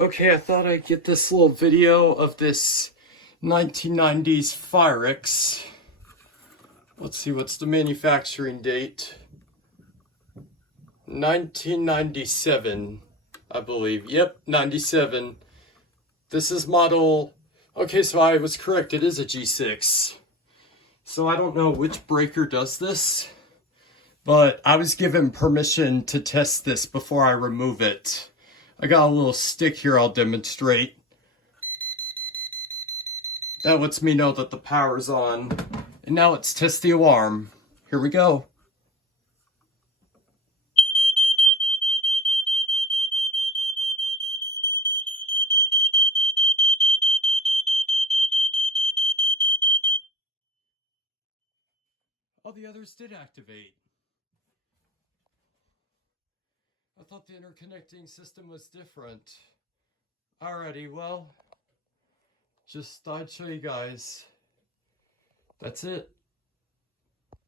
Okay, I thought I'd get this little video of this 1990s FireX. Let's see, what's the manufacturing date? 1997, I believe. Yep, 97. This is model... Okay, so I was correct. It is a G6. So I don't know which breaker does this, but I was given permission to test this before I remove it. I got a little stick here I'll demonstrate. That lets me know that the power's on. And now let's test the alarm. Here we go. Oh, the others did activate. I thought the interconnecting system was different. Alrighty, well, just thought I'd show you guys. That's it.